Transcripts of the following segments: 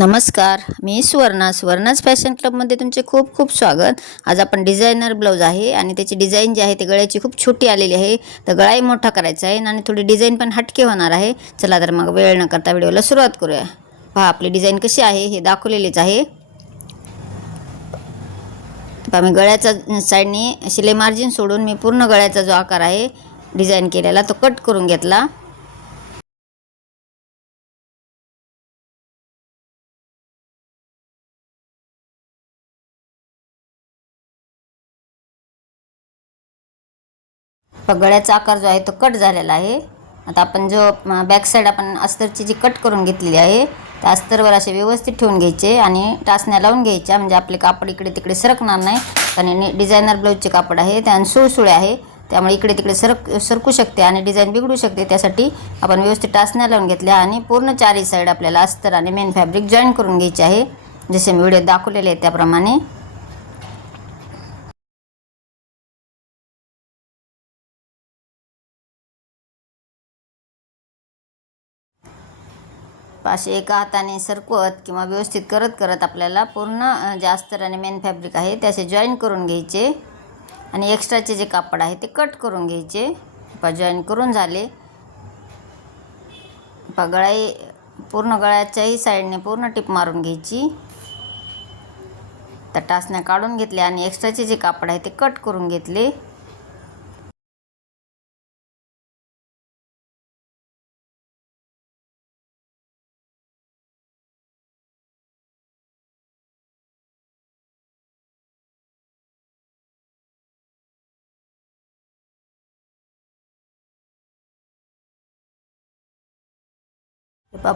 नमस्कार, मी स्वर्णाच फॅशन क्लबमध्ये तुमचे खूप खूप स्वागत. आज आपण डिझायनर ब्लाऊज आहे आणि त्याची डिझाईन जी आहे ती गळ्याची खूप छोटी आलेली आहे. तर गळाही मोठा करायचा आहे आणि थोडी डिझाईन पण हटके होणार आहे. चला तर मग वेळ न करता व्हिडिओला सुरुवात करूया. पहा आपली डिझाईन कशी आहे हे दाखवलेलीच आहे. पहा मी गळ्याचा साईडनी शिलाई मार्जिन सोडून मी पूर्ण गळ्याचा जो आकार आहे डिझाईन केलेला तो कट करून घेतला. गळ्याचा आकार जो आहे तो कट झालेला आहे. आता आपण जो बॅक साईड आपण अस्तरची जी कट करून घेतलेली आहे त्या अस्तरवर असे व्यवस्थित ठेवून घ्यायचे आणि टाचण्या लावून घ्यायच्या, म्हणजे आपले कापड इकडे तिकडे सरकणार नाही. कारण डिझायनर ब्लाऊजचे कापड आहे त्या सुळसुळे आहे, त्यामुळे इकडे तिकडे सरकू शकते आणि डिझाईन बिघडू शकते. त्यासाठी आपण व्यवस्थित टाचण्या लावून घेतल्या आणि पूर्ण चारही साईड आपल्याला अस्तर आणि मेन फॅब्रिक जॉईन करून घ्यायचे आहे, जसे मी व्हिडिओ दाखवलेले आहे त्याप्रमाणे. असे एका हाताने सरकवत किंवा व्यवस्थित करत करत आपल्याला पूर्ण जे अस्तर आणि मेन फॅब्रिक आहे ते असे जॉईन करून घ्यायचे आणि एक्स्ट्राचे जे कापड आहे ते कट करून घ्यायचे. जॉईन करून झाले. गळाई पूर्ण गळ्याच्याही साईडने पूर्ण टिप मारून घ्यायची. तर टाचण्या काढून घेतल्या आणि एक्स्ट्राचे जे कापड आहे ते कट करून घेतले.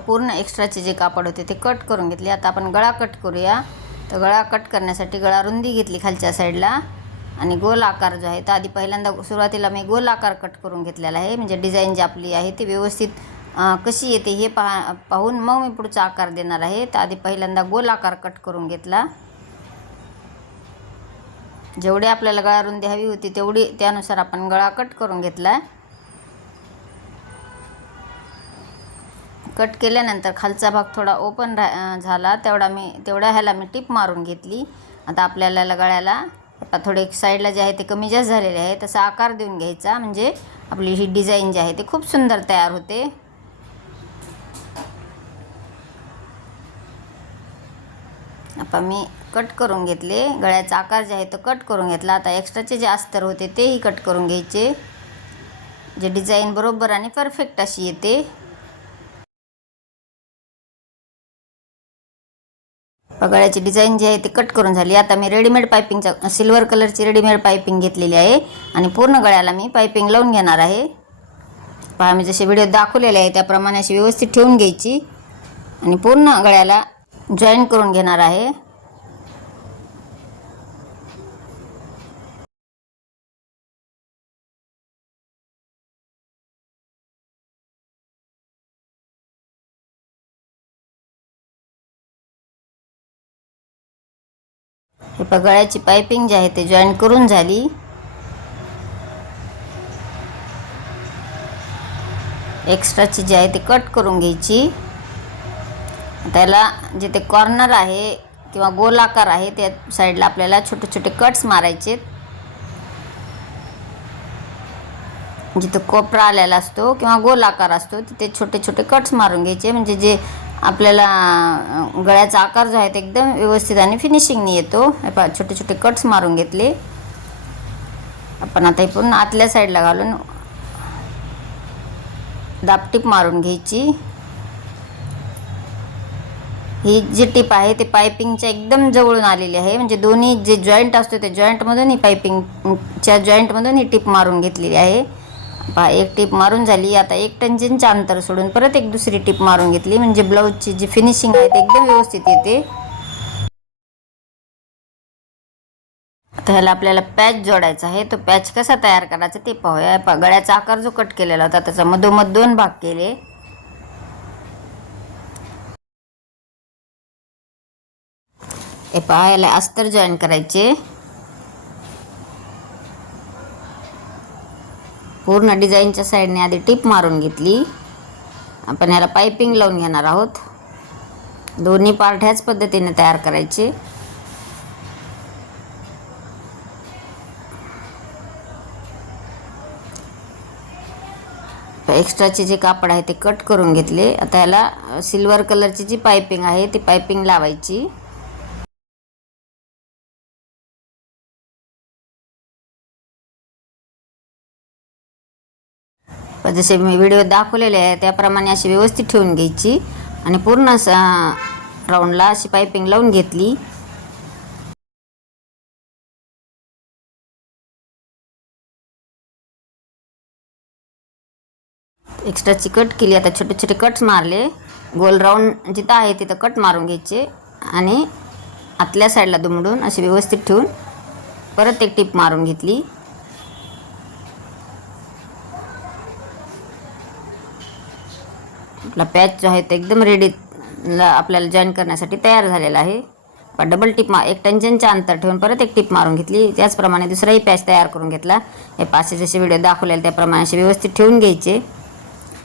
पूर्ण एक्स्ट्राचे जे कापड होते ते कट करून घेतले. आता आपण गळा कट करूया. तर गळा कट करण्यासाठी गळा रुंदी घेतली खालच्या साईडला आणि गोल आकार जो आहे तर आधी पहिल्यांदा सुरुवातीला मी गोल आकार कट करून घेतलेला आहे, म्हणजे डिझाईन जी आपली आहे ती व्यवस्थित कशी येते हे पाहून मग मी पुढचा आकार देणार आहे. तर आधी पहिल्यांदा गोल आकार कट करून घेतला. जेवढी आपल्याला गळा रुंदी हवी होती तेवढी त्यानुसार आपण गळा कट करून घेतला. कट केल्यानंतर खालचा भाग थोडा ओपन झाला तेवढ्या ह्याला मी टिप मारून घेतली. आता आपल्याला गळ्याला थोडे साईडला जे आहे ते कमी जास्त झालेले आहे तसा आकार देऊन घ्यायचा, म्हणजे आपली ही डिझाईन जी आहे ती खूप सुंदर तयार होते. आता मी कट करून घेतले. गळ्याचा आकार जे आहे तो कट करून घेतला. आता एक्स्ट्राचे जे अस्तर होते तेही कट करून घ्यायचे, जे डिझाईन बरोबर आणि परफेक्ट अशी येते. गळ्याची डिझाईन जी आहे ती कट करून झाली. आता मी रेडीमेड पायपिंगचा सिल्वर कलरची रेडीमेड पायपिंग घेतलेली आहे आणि पूर्ण गळ्याला मी पायपिंग लावून घेणार आहे. पहा मी जसे व्हिडिओ दाखवलेले आहे त्याप्रमाणे अशी व्यवस्थित ठेवून घ्यायची आणि पूर्ण गळ्याला जॉईन करून घेणार आहे. हे गळ्याची पायपिंग जी आहे ते जॉईन करून झाली. एक्स्ट्राची जी आहे ते कट करून घ्यायची. त्याला जिथे कॉर्नर आहे किंवा गोल आकार आहे त्या साईडला आपल्याला छोटे छोटे कट्स मारायचे. जिथं कोपरा आलेला असतो किंवा गोल आकार असतो तिथे छोटे छोटे कट्स मारून घ्यायचे, म्हणजे जे आपल्याला गळ्याचा आकार जो आहे ते एकदम व्यवस्थित आणि फिनिशिंगने येतो. छोटे छोटे कट्स मारून घेतले. आपण आता हे पूर्ण आतल्या साईडला घालून दाबटीप मारून घ्यायची. ही जी टीप आहे ते पायपिंगच्या एकदम जवळून आलेली आहे, म्हणजे दोन्ही जे जॉईंट असतो त्या जॉईंटमधून ही पायपिंगच्या जॉईंटमधून ही टीप मारून घेतलेली आहे. पहा एक टीप मारून झाली. आता 1 टंजनचं अंतर सोडून परत एक दुसरी टीप मारून घेतली, म्हणजे ब्लाऊजची जी फिनिशिंग आहे ते एकदम व्यवस्थित येते. आता ह्याला आपल्याला पॅच जोडायचा आहे. तो पॅच कसा तयार करायचा ते पाहूया. गळ्याचा आकार जो कट केलेला होता त्याचा मधोमध 2 भाग केले. हे पहा याला अस्तर जॉईन करायचे. पूर्ण डिझाईनच्या साईडने आधी टीप मारून घेतली. आपण याला पायपिंग लावून घेणार आहोत. दोन्ही पार्ट ह्याच पद्धतीने तयार करायचे. एक्स्ट्राचे जे कापड आहे ते कट करून घेतले. आता याला सिल्वर कलरची जी पायपिंग आहे ती पायपिंग लावायची. जसे मी व्हिडिओ दाखवलेले आहे त्याप्रमाणे अशी व्यवस्थित ठेवून घ्यायची आणि पूर्ण राऊंडला अशी पायपिंग लावून घेतली. एक्स्ट्राची कट केली. आता छोटे छोटे कट्स मारले. गोल राऊंड जिथं आहे तिथं कट मारून घ्यायचे आणि आतल्या साईडला दुमडून अशी व्यवस्थित ठेवून परत एक टिप मारून घेतली. आपला पॅच जो आहे तो एकदम रेडी आपल्याला जॉईन करण्यासाठी तयार झालेला आहे. डबल टिप एक टेन्शनच्या अंतर ठेवून परत एक टिप मारून घेतली. त्याचप्रमाणे दुसराही पॅच तयार करून घेतला. हे पाचशे जसे व्हिडिओ दाखवलेले त्याप्रमाणे असे व्यवस्थित ठेवून घ्यायचे.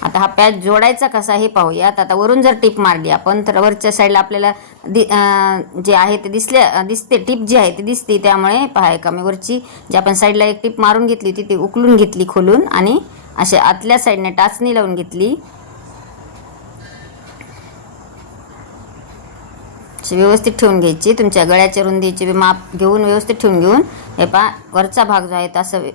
आता हा पॅच जोडायचा कसा हे पाहूयात. आता वरून जर टिप मारली आपण तर वरच्या साईडला आपल्याला जे आहे ते दिसते टिप जी आहे ती दिसते. त्यामुळे पहा का मी वरची जी आपण साईडला एक टिप मारून घेतली होती ती उकलून घेतली खोलून आणि असे आतल्या साईडने टाचणी लावून घेतली. व्यवस्थित ठेवून घ्यायची. तुमच्या गळ्याच्या रुंदीचे माप घेऊन व्यवस्थित ठेवून घेऊन हे पहा वरचा भाग जो आहे तसं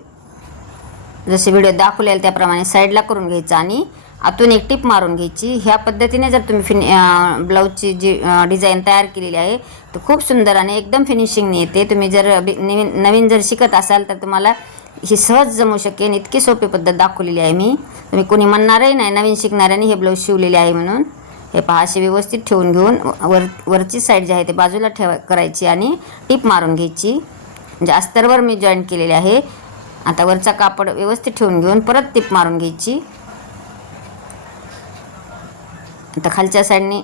जसे व्हिडिओ दाखवलेले त्याप्रमाणे साईडला करून घ्यायचा आणि आतून एक टिप मारून घ्यायची. ह्या पद्धतीने जर तुम्ही ब्लाऊजची जी डिझाईन तयार केलेली आहे तर खूप सुंदर आणि एकदम फिनिशिंगने येते. तुम्ही जर नवीन जर शिकत असाल तर तुम्हाला ही सहज जमू शकेल. इतकी सोपी पद्धत दाखवलेली आहे मी. तुम्ही कोणी म्हणणारही नाही नवीन शिकणाऱ्यांनी हे ब्लाऊज शिवलेले आहे म्हणून. हे पहा असे व्यवस्थित ठेवून घेऊन वरची साईड जी आहे ते बाजूला करायची आणि टिप मारून घ्यायची. म्हणजे अस्तरवर मी जॉईन केलेले आहे. आता वरचा कापड व्यवस्थित ठेवून घेऊन परत टिप मारून घ्यायची. आता खालच्या साईडने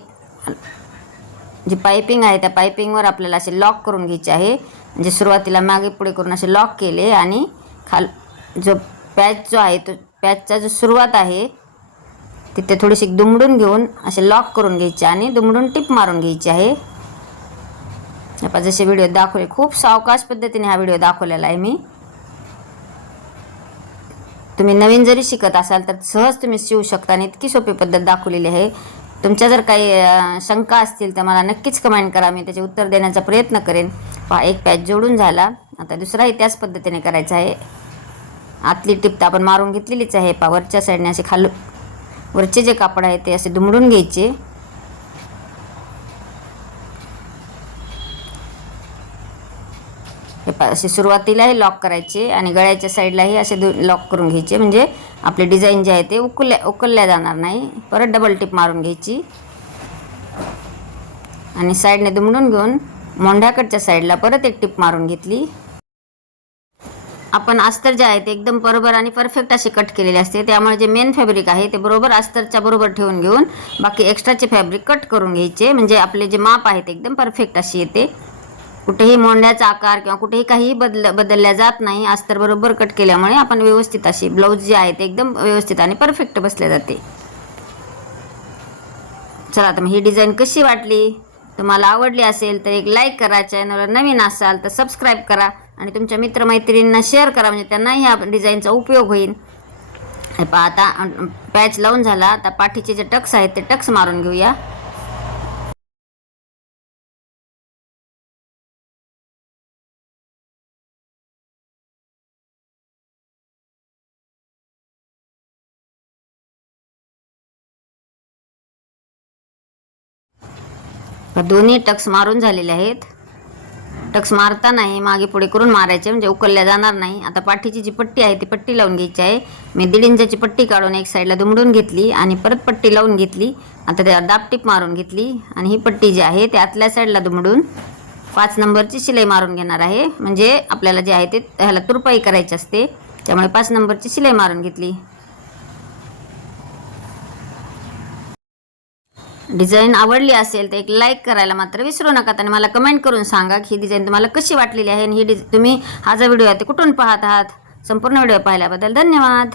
जी पायपिंग आहे त्या पायपिंगवर आपल्याला असे लॉक करून घ्यायचे आहे. म्हणजे सुरुवातीला मागे पुढे करून असे लॉक केले आणि जो पॅच जो आहे तो पॅचचा जो सुरुवात आहे तिथे थोडीशी दुमडून घेऊन असे लॉक करून घ्यायचे आणि दुमडून टिप मारून घ्यायची आहे. आपण जसे व्हिडिओ दाखवले खूप सावकाश पद्धतीने हा व्हिडिओ दाखवलेला आहे मी. तुम्ही नवीन जरी शिकत असाल तर सहज तुम्ही शिवू शकता आणि इतकी सोपी पद्धत दाखवलेली आहे. तुमच्या जर काही शंका असतील तर मला नक्कीच कमेंट करा. मी त्याचे उत्तर देण्याचा प्रयत्न करेन. पहा एक पॅच जोडून झाला. आता दुसराही त्याच पद्धतीने करायचा आहे. आतली टिप तर आपण मारून घेतलेलीच आहे. पहा वरच्या साईडने असे वरचे जे कापड आहे ते असे दुमडून घ्यायचे. हे असे सुरुवातीलाही लॉक करायचे आणि गळ्याच्या साईडलाही असे लॉक करून घ्यायचे. म्हणजे आपले डिझाईन जे आहे ते उकलल्या जाणार नाही. परत डबल टिप मारून घ्यायची आणि साईडने दुमडून घेऊन मोंढ्याकडच्या साईडला परत एक टिप मारून घेतली. आपण अस्तर जे आहे ते एकदम बरोबर आणि परफेक्ट असे कट केलेले असते. त्यामुळे जे मेन फॅब्रिक आहे ते बरोबर अस्तरच्या बरोबर ठेवून घेऊन बाकी एक्स्ट्राचे फॅब्रिक कट करून घ्यायचे. म्हणजे आपले जे माप आहे ते एकदम परफेक्ट अशी येते. कुठेही मोंढ्याचा आकार किंवा कुठेही काही बदलल्या जात नाही. अस्तर बरोबर कट केल्यामुळे आपण व्यवस्थित अशी ब्लाऊज जे आहे ते एकदम व्यवस्थित आणि परफेक्ट बसले जाते. चला तर ही डिझाईन कशी वाटली तुम्हाला आवडली असेल तर एक लाईक करा. चॅनलवर नवीन असाल तर सबस्क्राईब करा आणि तुमच्या मित्रमैत्रिणींना शेअर करा. म्हणजे त्यांनाही ह्या डिझाईनचा उपयोग होईल. हे पहा आता पॅच लावून झाला. आता पाठीचे जे टक्स आहेत ते टक्स मारून घेऊया. दोन्ही टक्स मारून झालेले आहेत. टक्स मारता नाही मागे पुढे करून मारायचे म्हणजे उकलल्या जाणार नाही. आता पाठीची जी पट्टी आहे ती पट्टी लावून घ्यायची आहे. मी 1.5 इंचाची पट्टी काढून एक साईडला दुमडून घेतली आणि परत पट्टी लावून घेतली. आता त्यावर दाबटीप मारून घेतली आणि ही पट्टी जी आहे ती आतल्या साईडला दुमडून 5 नंबरची शिलाई मारून घेणार आहे. म्हणजे आपल्याला जे आहे ते ह्याला तुरपाई करायची असते. त्यामुळे 5 नंबरची शिलाई मारून घेतली. डिझाईन आवडली असेल तर एक लाईक करायला मात्र विसरू नका. आणि मला कमेंट करून सांगा की ही डिझाईन तुम्हाला कशी वाटलेली आहे आणि ही तुम्ही हा जो व्हिडिओ आहे ते कुठून पाहत आहात. संपूर्ण व्हिडिओ पाहिल्याबद्दल धन्यवाद.